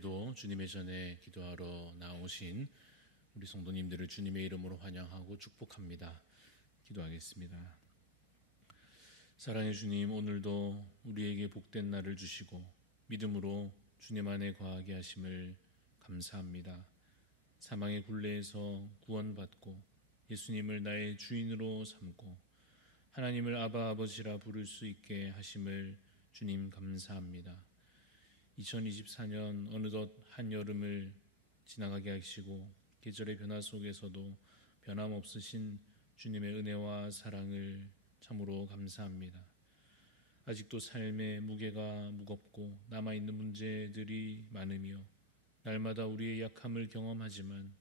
때도 주님의 전에 기도하러 나오신 우리 성도님들을 주님의 이름으로 환영하고 축복합니다. 기도하겠습니다. 사랑의 주님, 오늘도 우리에게 복된 날을 주시고 믿음으로 주님 안에 거하게 하심을 감사합니다. 사망의 굴레에서 구원받고 예수님을 나의 주인으로 삼고 하나님을 아바 아버지라 부를 수 있게 하심을 주님 감사합니다. 2024년 어느덧 한여름을 지나가게 하시고 계절의 변화 속에서도 변함없으신 주님의 은혜와 사랑을 참으로 감사합니다. 아직도 삶의 무게가 무겁고 남아있는 문제들이 많으며 날마다 우리의 약함을 경험하지만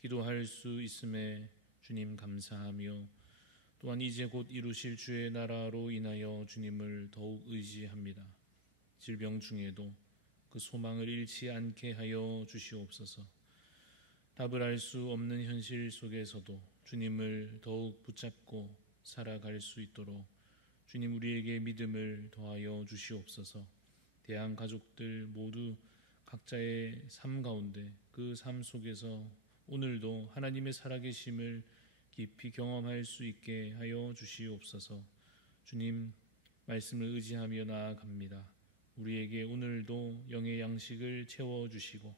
기도할 수 있음에 주님 감사하며 또한 이제 곧 이루실 주의 나라로 인하여 주님을 더욱 의지합니다. 질병 중에도 그 소망을 잃지 않게 하여 주시옵소서. 답을 알 수 없는 현실 속에서도 주님을 더욱 붙잡고 살아갈 수 있도록 주님 우리에게 믿음을 더하여 주시옵소서. 대한 가족들 모두 각자의 삶 가운데 그 삶 속에서 오늘도 하나님의 살아계심을 깊이 경험할 수 있게 하여 주시옵소서. 주님 말씀을 의지하며 나아갑니다. 우리에게 오늘도 영의 양식을 채워주시고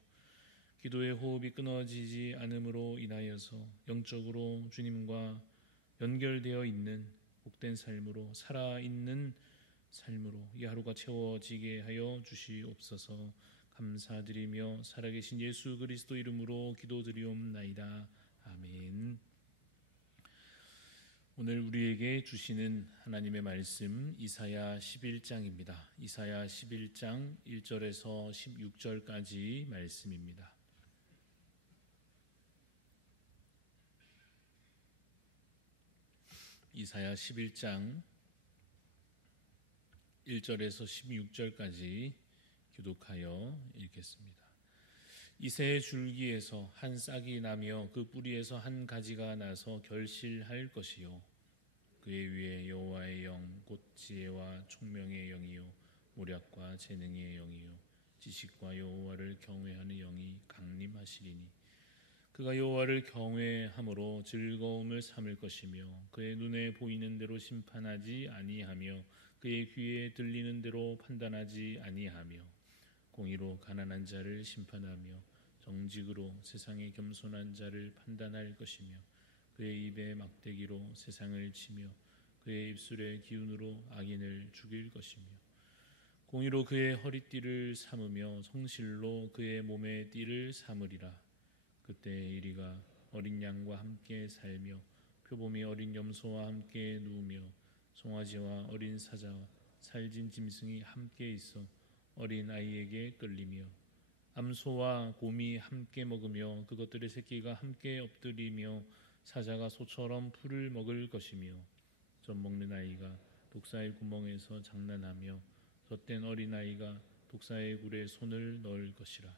기도의 호흡이 끊어지지 않음으로 인하여서 영적으로 주님과 연결되어 있는 복된 삶으로 살아있는 삶으로 이 하루가 채워지게 하여 주시옵소서. 감사드리며 살아계신 예수 그리스도 이름으로 기도드리옵나이다. 아멘. 오늘 우리에게 주시는 하나님의 말씀 이사야 11장입니다. 이사야 11장 1절에서 16절까지 말씀입니다. 이사야 11장 1절에서 16절까지 교독하여 읽겠습니다. 이새의 줄기에서 한 싹이 나며 그 뿌리에서 한 가지가 나서 결실할 것이요 그의 위에 여호와의 영 곧 지혜와 총명의 영이요 모략과 재능의 영이요 지식과 여호와를 경외하는 영이 강림하시리니 그가 여호와를 경외함으로 즐거움을 삼을 것이며 그의 눈에 보이는 대로 심판하지 아니하며 그의 귀에 들리는 대로 판단하지 아니하며 공의로 가난한 자를 심판하며 정직으로 세상의 겸손한 자를 판단할 것이며 그의 입에 막대기로 세상을 치며 그의 입술의 기운으로 악인을 죽일 것이며 공의로 그의 허리띠를 삼으며 성실로 그의 몸의 띠를 삼으리라. 그때 이리가 어린 양과 함께 살며 표범이 어린 염소와 함께 누우며 송아지와 어린 사자와 살진 짐승이 함께 있어 어린 아이에게 끌리며 암소와 곰이 함께 먹으며 그것들의 새끼가 함께 엎드리며 사자가 소처럼 풀을 먹을 것이며 젖 먹는 아이가 독사의 구멍에서 장난하며 젖된 어린아이가 독사의 굴에 손을 넣을 것이라.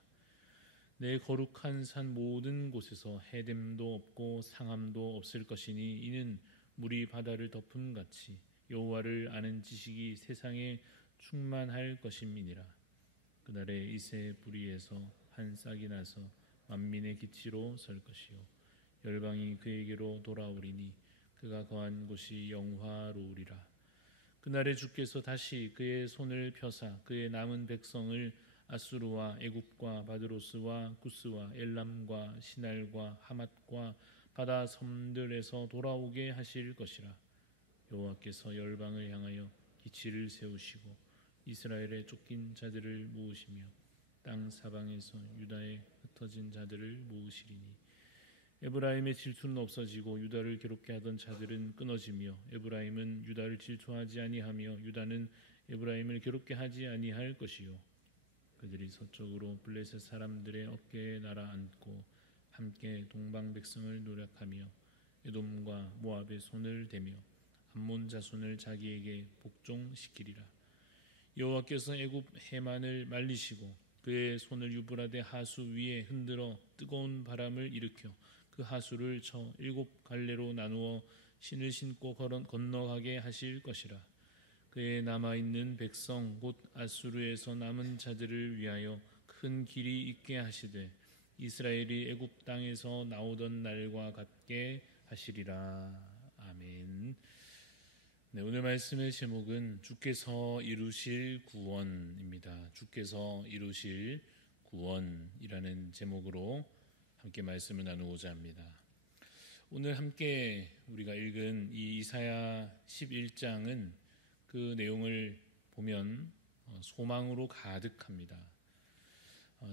내 거룩한 산 모든 곳에서 해됨도 없고 상함도 없을 것이니 이는 물이 바다를 덮음같이 여호와를 아는 지식이 세상에 충만할 것임이니라. 그날에 이새의 뿌리에서 한 싹이 나서 만민의 기치로 설 것이요 열방이 그에게로 돌아오리니 그가 거한 곳이 영화로우리라. 그날에 주께서 다시 그의 손을 펴사 그의 남은 백성을 아수르와 애굽과 바드로스와 구스와 엘람과 시날과 하맛과 바다 섬들에서 돌아오게 하실 것이라. 여호와께서 열방을 향하여 기치를 세우시고 이스라엘의 쫓긴 자들을 모으시며 땅 사방에서 유다에 흩어진 자들을 모으시리니 에브라임의 질투는 없어지고 유다를 괴롭게 하던 자들은 끊어지며 에브라임은 유다를 질투하지 아니하며 유다는 에브라임을 괴롭게 하지 아니할 것이요 그들이 서쪽으로 블레셋 사람들의 어깨에 날아앉고 함께 동방 백성을 노력하며 에돔과 모압의 손을 대며 암몬 자손을 자기에게 복종시키리라. 여호와께서 애굽 해만을 말리시고 그의 손을 유브라데 하수 위에 흔들어 뜨거운 바람을 일으켜 그 하수를 쳐 7 갈래로 나누어 신을 신고 건너가게 하실 것이라. 그의 남아있는 백성 곧 아수르에서 남은 자들을 위하여 큰 길이 있게 하시되 이스라엘이 애굽 땅에서 나오던 날과 같게 하시리라. 아멘. 네, 오늘 말씀의 제목은 주께서 이루실 구원입니다. 주께서 이루실 구원이라는 제목으로 함께 말씀을 나누고자 합니다. 오늘 함께 우리가 읽은 이 이사야 11장은 그 내용을 보면 소망으로 가득합니다.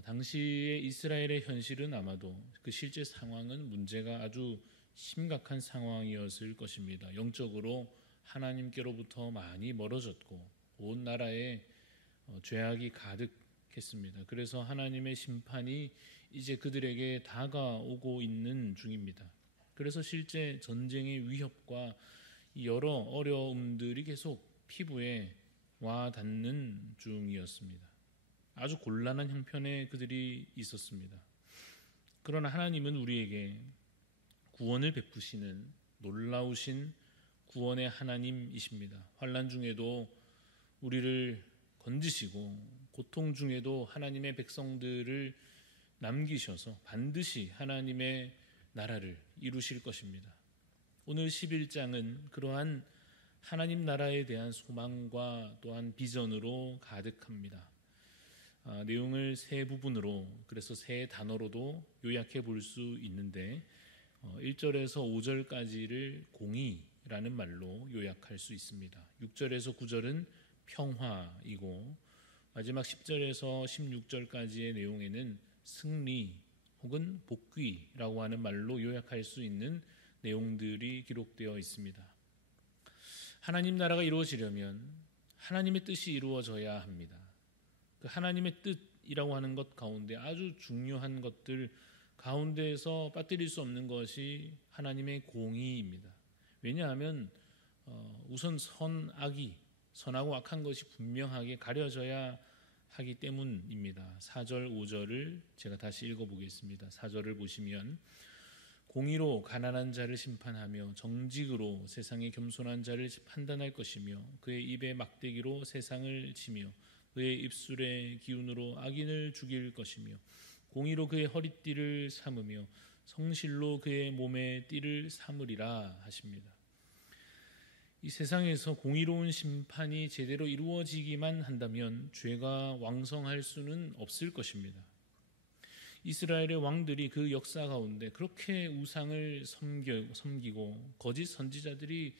당시의 이스라엘의 현실은 아마도 그 실제 상황은 문제가 아주 심각한 상황이었을 것입니다. 영적으로 하나님께로부터 많이 멀어졌고 온 나라에 죄악이 가득했습니다. 그래서 하나님의 심판이 이제 그들에게 다가오고 있는 중입니다. 그래서 실제 전쟁의 위협과 여러 어려움들이 계속 피부에 와 닿는 중이었습니다. 아주 곤란한 형편에 그들이 있었습니다. 그러나 하나님은 우리에게 구원을 베푸시는 놀라우신 구원의 하나님이십니다. 환난 중에도 우리를 건지시고 고통 중에도 하나님의 백성들을 남기셔서 반드시 하나님의 나라를 이루실 것입니다. 오늘 11장은 그러한 하나님 나라에 대한 소망과 또한 비전으로 가득합니다. 내용을 세 부분으로, 그래서 세 단어로도 요약해 볼 수 있는데 1절에서 5절까지를 공의라는 말로 요약할 수 있습니다. 6절에서 9절은 평화이고 마지막 10절에서 16절까지의 내용에는 승리 혹은 복귀라고 하는 말로 요약할 수 있는 내용들이 기록되어 있습니다. 하나님 나라가 이루어지려면 하나님의 뜻이 이루어져야 합니다. 그 하나님의 뜻이라고 하는 것 가운데 아주 중요한 것들 가운데에서 빠뜨릴 수 없는 것이 하나님의 공의입니다. 왜냐하면 우선 선하고 악한 것이 분명하게 가려져야 하기 때문입니다. 4절, 5절을 제가 다시 읽어보겠습니다. 4절을 보시면 공의로 가난한 자를 심판하며 정직으로 세상의 겸손한 자를 판단할 것이며 그의 입에 막대기로 세상을 치며 그의 입술의 기운으로 악인을 죽일 것이며 공의로 그의 허리띠를 삼으며 성실로 그의 몸에 띠를 삼으리라 하십니다. 이 세상에서 공의로운 심판이 제대로 이루어지기만 한다면 죄가 왕성할 수는 없을 것입니다. 이스라엘의 왕들이 그 역사 가운데 그렇게 우상을 섬기고 거짓 선지자들이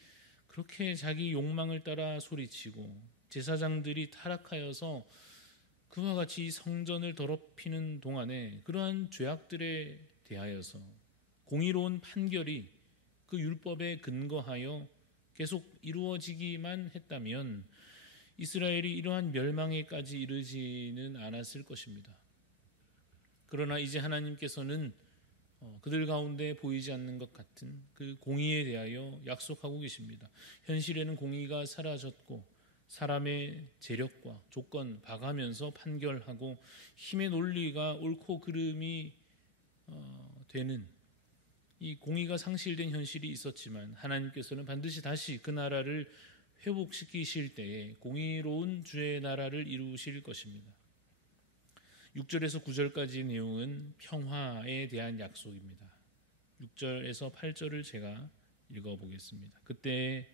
그렇게 자기 욕망을 따라 소리치고 제사장들이 타락하여서 그와 같이 성전을 더럽히는 동안에 그러한 죄악들에 대하여서 공의로운 판결이 그 율법에 근거하여 계속 이루어지기만 했다면 이스라엘이 이러한 멸망에까지 이르지는 않았을 것입니다. 그러나 이제 하나님께서는 그들 가운데 보이지 않는 것 같은 그 공의에 대하여 약속하고 계십니다. 현실에는 공의가 사라졌고 사람의 재력과 조건 봐가면서 판결하고 힘의 논리가 옳고 그름이 되는 이 공의가 상실된 현실이 있었지만 하나님께서는 반드시 다시 그 나라를 회복시키실 때에 공의로운 주의 나라를 이루실 것입니다. 6절에서 9절까지 내용은 평화에 대한 약속입니다. 6절에서 8절을 제가 읽어보겠습니다. 그때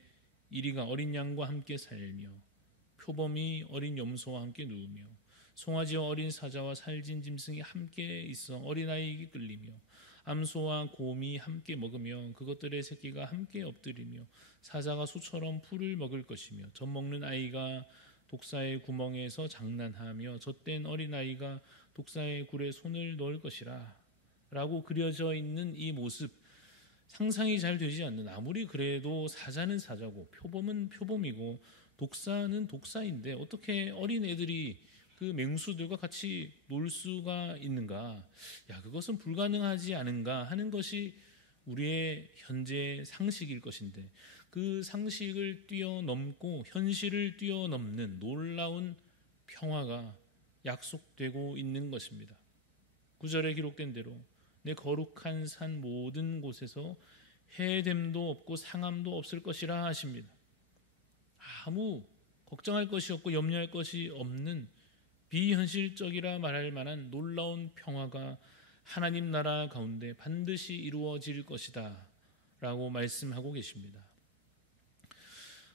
이리가 어린 양과 함께 살며 표범이 어린 염소와 함께 누우며 송아지와 어린 사자와 살진 짐승이 함께 있어 어린아이에게 끌리며 암소와 곰이 함께 먹으며 그것들의 새끼가 함께 엎드리며 사자가 소처럼 풀을 먹을 것이며 젖먹는 아이가 독사의 구멍에서 장난하며 젖된 어린아이가 독사의 굴에 손을 넣을 것이라 라고 그려져 있는 이 모습, 상상이 잘 되지 않는, 아무리 그래도 사자는 사자고 표범은 표범이고 독사는 독사인데 어떻게 어린 애들이 그 맹수들과 같이 놀 수가 있는가? 그것은 불가능하지 않은가 하는 것이 우리의 현재 상식일 것인데 그 상식을 뛰어넘고 현실을 뛰어넘는 놀라운 평화가 약속되고 있는 것입니다. 9절에 기록된 대로 내 거룩한 산 모든 곳에서 해됨도 없고 상함도 없을 것이라 하십니다. 아무 걱정할 것이 없고 염려할 것이 없는 비현실적이라 말할 만한 놀라운 평화가 하나님 나라 가운데 반드시 이루어질 것이다 라고 말씀하고 계십니다.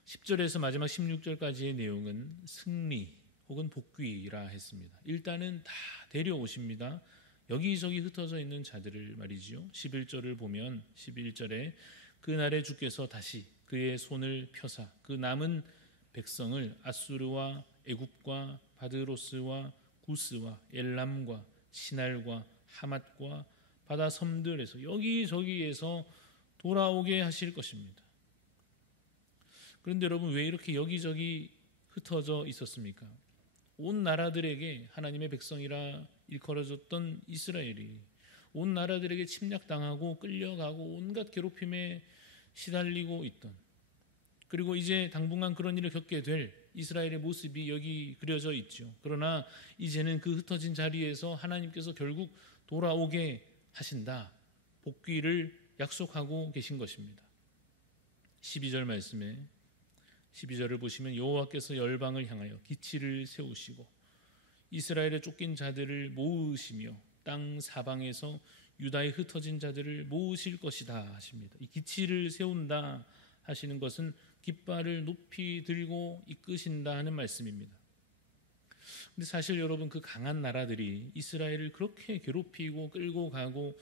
10절에서 마지막 16절까지의 내용은 승리 혹은 복귀라 했습니다. 일단은 다 데려오십니다. 여기저기 흩어져 있는 자들을 말이지요. 11절을 보면 11절에 그날에 주께서 다시 그의 손을 펴사 그 남은 백성을 아수르와 애굽과 바드로스와 구스와 엘람과 시날과 하맛과 바다 섬들에서 여기저기에서 돌아오게 하실 것입니다. 그런데 여러분, 왜 이렇게 여기저기 흩어져 있었습니까? 온 나라들에게 하나님의 백성이라 일컬어졌던 이스라엘이 온 나라들에게 침략당하고 끌려가고 온갖 괴롭힘에 시달리고 있던, 그리고 이제 당분간 그런 일을 겪게 될 이스라엘의 모습이 여기 그려져 있죠. 그러나 이제는 그 흩어진 자리에서 하나님께서 결국 돌아오게 하신다, 복귀를 약속하고 계신 것입니다. 12절 말씀에 12절을 보시면 여호와께서 열방을 향하여 기치를 세우시고 이스라엘의 쫓긴 자들을 모으시며 땅 사방에서 유다의 흩어진 자들을 모으실 것이다 하십니다. 이 기치를 세운다 하시는 것은 깃발을 높이 들고 이끄신다 하는 말씀입니다. 근데 사실 여러분, 그 강한 나라들이 이스라엘을 그렇게 괴롭히고 끌고 가고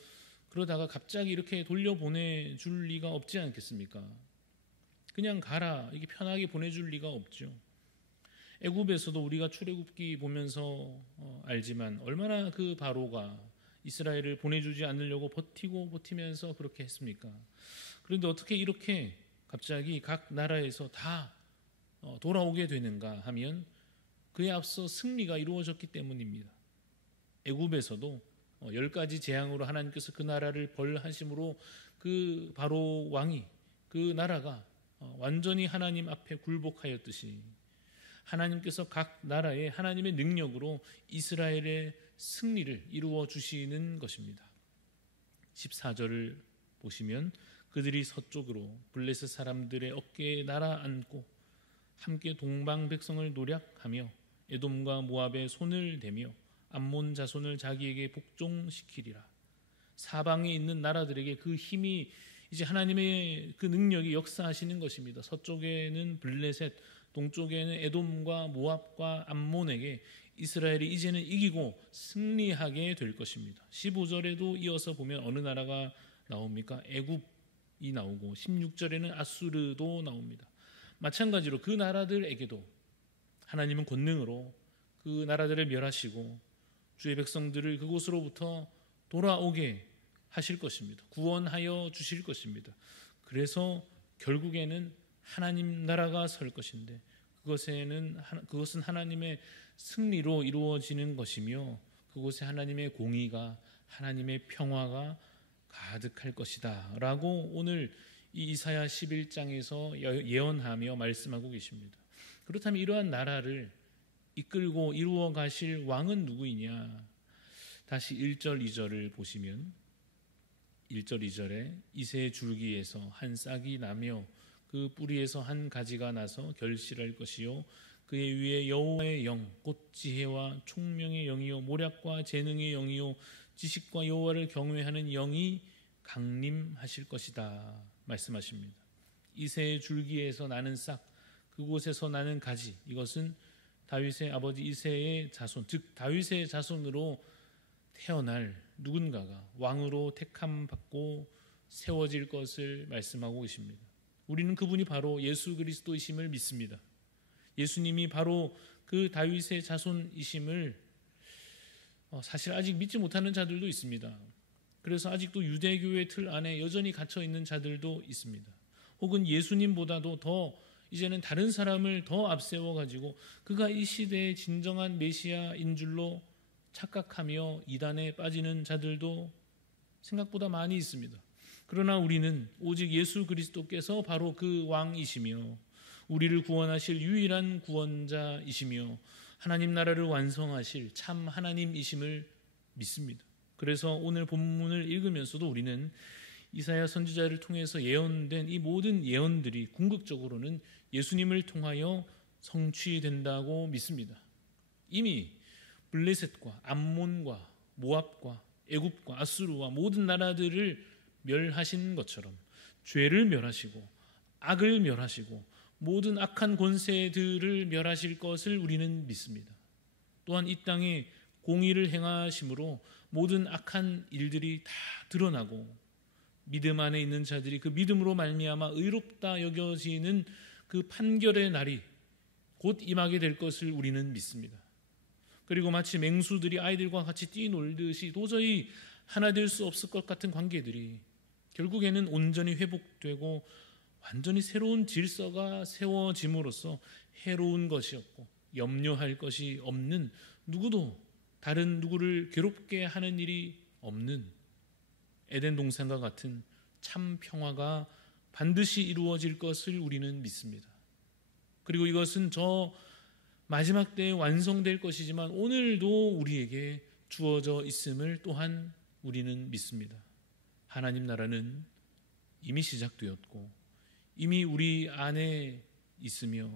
그러다가 갑자기 이렇게 돌려보내줄 리가 없지 않겠습니까? 그냥 가라, 이게 편하게 보내줄 리가 없죠. 애굽에서도 우리가 출애굽기 보면서 알지만 얼마나 그 바로가 이스라엘을 보내주지 않으려고 버티면서 그렇게 했습니까? 그런데 어떻게 이렇게 갑자기 각 나라에서 다 돌아오게 되는가 하면 그에 앞서 승리가 이루어졌기 때문입니다. 애굽에서도 10가지 재앙으로 하나님께서 그 나라를 벌하심으로 그 바로 왕이, 그 나라가 완전히 하나님 앞에 굴복하였듯이 하나님께서 각 나라에 하나님의 능력으로 이스라엘의 승리를 이루어 주시는 것입니다. 14절을 보시면 그들이 서쪽으로 블레셋 사람들의 어깨에 날아앉고 함께 동방 백성을 노략하며 에돔과 모압의 손을 대며 암몬 자손을 자기에게 복종시키리라. 사방에 있는 나라들에게 그 힘이, 이제 하나님의 그 능력이 역사하시는 것입니다. 서쪽에는 블레셋, 동쪽에는 에돔과 모압과 암몬에게 이스라엘이 이제는 이기고 승리하게 될 것입니다. 15절에도 이어서 보면 어느 나라가 나옵니까? 애굽이 나오고 16절에는 아수르도 나옵니다. 마찬가지로 그 나라들에게도 하나님은 권능으로 그 나라들을 멸하시고 주의 백성들을 그곳으로부터 돌아오게 하실 것입니다. 구원하여 주실 것입니다. 그래서 결국에는 하나님 나라가 설 것인데 그것은 하나님의 승리로 이루어지는 것이며 그곳에 하나님의 공의가, 하나님의 평화가 가득할 것이다 라고 오늘 이 이사야 11장에서 예언하며 말씀하고 계십니다. 그렇다면 이러한 나라를 이끌고 이루어 가실 왕은 누구이냐? 다시 1절 2절을 보시면 1절 2절에 이새의 줄기에서 한 싹이 나며 그 뿌리에서 한 가지가 나서 결실할 것이요 그의 위에 여호와의 영 곧 지혜와 총명의 영이요 모략과 재능의 영이요 지식과 여호와를 경외하는 영이 강림하실 것이다 말씀하십니다. 이새의 줄기에서 나는 싹, 그곳에서 나는 가지, 이것은 다윗의 아버지 이새의 자손, 즉 다윗의 자손으로 태어날 누군가가 왕으로 택함 받고 세워질 것을 말씀하고 계십니다. 우리는 그분이 바로 예수 그리스도이심을 믿습니다. 예수님이 바로 그 다윗의 자손이심을 사실 아직 믿지 못하는 자들도 있습니다. 그래서 아직도 유대교의 틀 안에 여전히 갇혀 있는 자들도 있습니다. 혹은 예수님보다도 더 이제는 다른 사람을 더 앞세워 가지고 그가 이 시대의 진정한 메시아인 줄로 착각하며 이단에 빠지는 자들도 생각보다 많이 있습니다. 그러나 우리는 오직 예수 그리스도께서 바로 그 왕이시며 우리를 구원하실 유일한 구원자이시며 하나님 나라를 완성하실 참 하나님이심을 믿습니다. 그래서 오늘 본문을 읽으면서도 우리는 이사야 선지자를 통해서 예언된 이 모든 예언들이 궁극적으로는 예수님을 통하여 성취된다고 믿습니다. 이미 블레셋과 암몬과 모압과 애굽과 아수르와 모든 나라들을 멸하신 것처럼 죄를 멸하시고 악을 멸하시고 모든 악한 권세들을 멸하실 것을 우리는 믿습니다. 또한 이 땅에 공의를 행하심으로 모든 악한 일들이 다 드러나고 믿음 안에 있는 자들이 그 믿음으로 말미암아 의롭다 여겨지는 그 판결의 날이 곧 임하게 될 것을 우리는 믿습니다. 그리고 마치 맹수들이 아이들과 같이 뛰놀듯이 도저히 하나 될 수 없을 것 같은 관계들이 결국에는 온전히 회복되고 완전히 새로운 질서가 세워짐으로써 해로운 것이었고 염려할 것이 없는, 누구도 다른 누구를 괴롭게 하는 일이 없는 에덴 동산과 같은 참 평화가 반드시 이루어질 것을 우리는 믿습니다. 그리고 이것은 저 마지막 때에 완성될 것이지만 오늘도 우리에게 주어져 있음을 또한 우리는 믿습니다. 하나님 나라는 이미 시작되었고 이미 우리 안에 있으며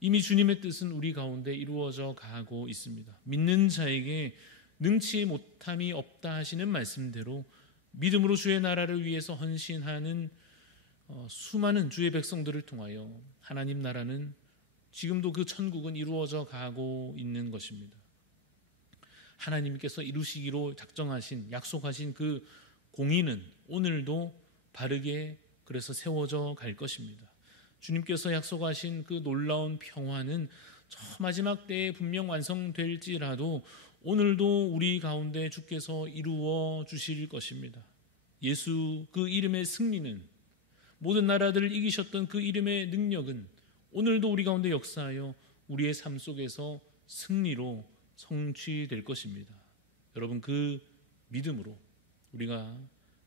이미 주님의 뜻은 우리 가운데 이루어져 가고 있습니다. 믿는 자에게 능치 못함이 없다 하시는 말씀대로 믿음으로 주의 나라를 위해서 헌신하는 수많은 주의 백성들을 통하여 하나님 나라는 지금도 그 천국은 이루어져 가고 있는 것입니다. 하나님께서 이루시기로 작정하신, 약속하신 그 공의는 오늘도 바르게 그래서 세워져 갈 것입니다. 주님께서 약속하신 그 놀라운 평화는 저 마지막 때에 분명 완성될지라도 오늘도 우리 가운데 주께서 이루어 주실 것입니다. 예수 그 이름의 승리는, 모든 나라들을 이기셨던 그 이름의 능력은 오늘도 우리 가운데 역사하여 우리의 삶 속에서 승리로 성취될 것입니다. 여러분, 그 믿음으로 우리가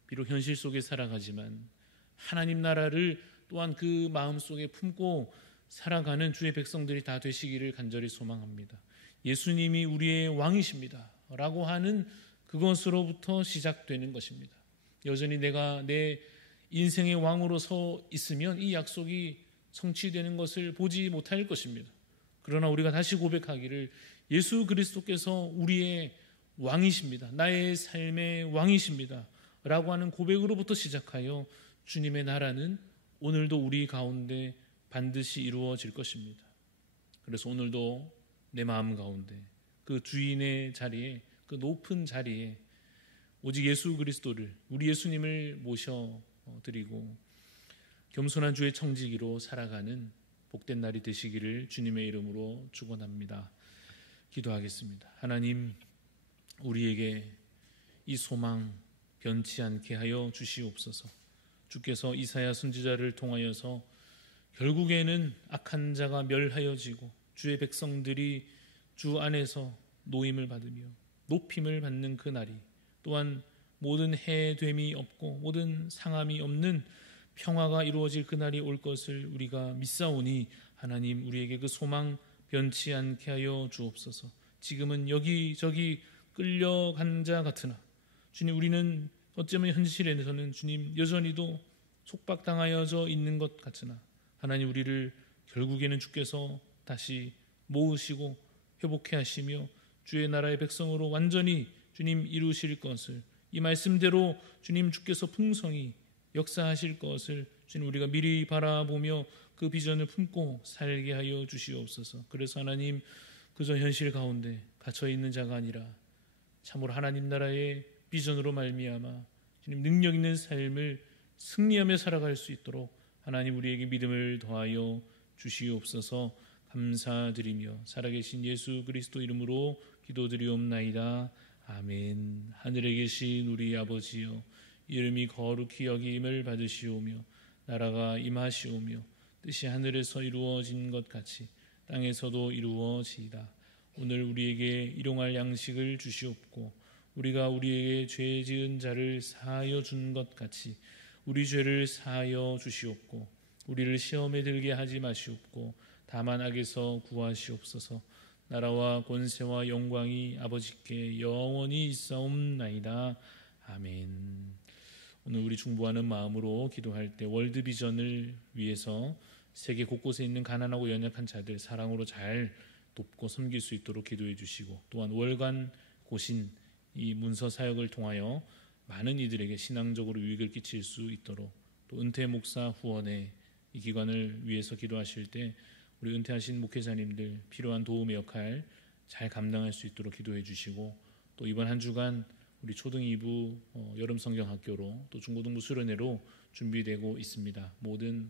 비록 현실 속에 살아가지만 하나님 나라를 또한 그 마음속에 품고 살아가는 주의 백성들이 다 되시기를 간절히 소망합니다. 예수님이 우리의 왕이십니다 라고 하는 그것으로부터 시작되는 것입니다. 여전히 내가 내 인생의 왕으로 서 있으면 이 약속이 성취되는 것을 보지 못할 것입니다. 그러나 우리가 다시 고백하기를 예수 그리스도께서 우리의 왕이십니다, 나의 삶의 왕이십니다 라고 하는 고백으로부터 시작하여 주님의 나라는 오늘도 우리 가운데 반드시 이루어질 것입니다. 그래서 오늘도 내 마음 가운데 그 주인의 자리에, 그 높은 자리에 오직 예수 그리스도를, 우리 예수님을 모셔드리고 겸손한 주의 청지기로 살아가는 복된 날이 되시기를 주님의 이름으로 축원합니다. 기도하겠습니다. 하나님, 우리에게 이 소망 변치 않게 하여 주시옵소서. 주께서 이사야 선지자를 통하여서 결국에는 악한 자가 멸하여지고 주의 백성들이 주 안에서 노임을 받으며 높임을 받는 그 날이, 또한 모든 해됨이 없고 모든 상함이 없는 평화가 이루어질 그 날이 올 것을 우리가 믿사오니 하나님, 우리에게 그 소망 변치 않게 하여 주옵소서. 지금은 여기저기 끌려간 자 같으나 주님, 우리는 어쩌면 현실에서는 주님 여전히도 속박당하여져 있는 것 같으나 하나님, 우리를 결국에는 주께서 다시 모으시고 회복해 하시며 주의 나라의 백성으로 완전히 주님 이루실 것을, 이 말씀대로 주님 주께서 풍성히 역사하실 것을 주님 우리가 미리 바라보며 그 비전을 품고 살게 하여 주시옵소서. 그래서 하나님, 그저 현실 가운데 갇혀 있는 자가 아니라 참으로 하나님 나라의 비전으로 말미암아 주님 능력 있는 삶을 승리하며 살아갈 수 있도록 하나님 우리에게 믿음을 더하여 주시옵소서. 감사드리며 살아계신 예수 그리스도 이름으로 기도드리옵나이다. 아멘. 하늘에 계신 우리 아버지여, 이름이 거룩히 여김을 받으시오며 나라가 임하시오며 뜻이 하늘에서 이루어진 것 같이 땅에서도 이루어지이다. 오늘 우리에게 일용할 양식을 주시옵고 우리가 우리에게 죄 지은 자를 사하여 준 것 같이 우리 죄를 사하여 주시옵고 우리를 시험에 들게 하지 마시옵고 다만 악에서 구하시옵소서. 나라와 권세와 영광이 아버지께 영원히 있사옵나이다. 아멘. 오늘 우리 중보하는 마음으로 기도할 때 월드비전을 위해서 세계 곳곳에 있는 가난하고 연약한 자들 사랑으로 잘 돕고 섬길 수 있도록 기도해 주시고, 또한 월간 고신 이 문서 사역을 통하여 많은 이들에게 신앙적으로 유익을 끼칠 수 있도록, 또 은퇴 목사 후원회 이 기관을 위해서 기도하실 때 우리 은퇴하신 목회자님들 필요한 도움의 역할 잘 감당할 수 있도록 기도해 주시고, 또 이번 한 주간 우리 초등 2부 여름 성경학교로 또 중고등부 수련회로 준비되고 있습니다. 모든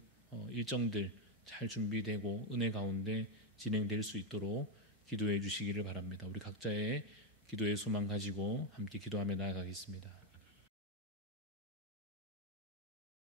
일정들 잘 준비되고 은혜 가운데 진행될 수 있도록 기도해 주시기를 바랍니다. 우리 각자의 기도의 소망 가지고 함께 기도하며 나아가겠습니다.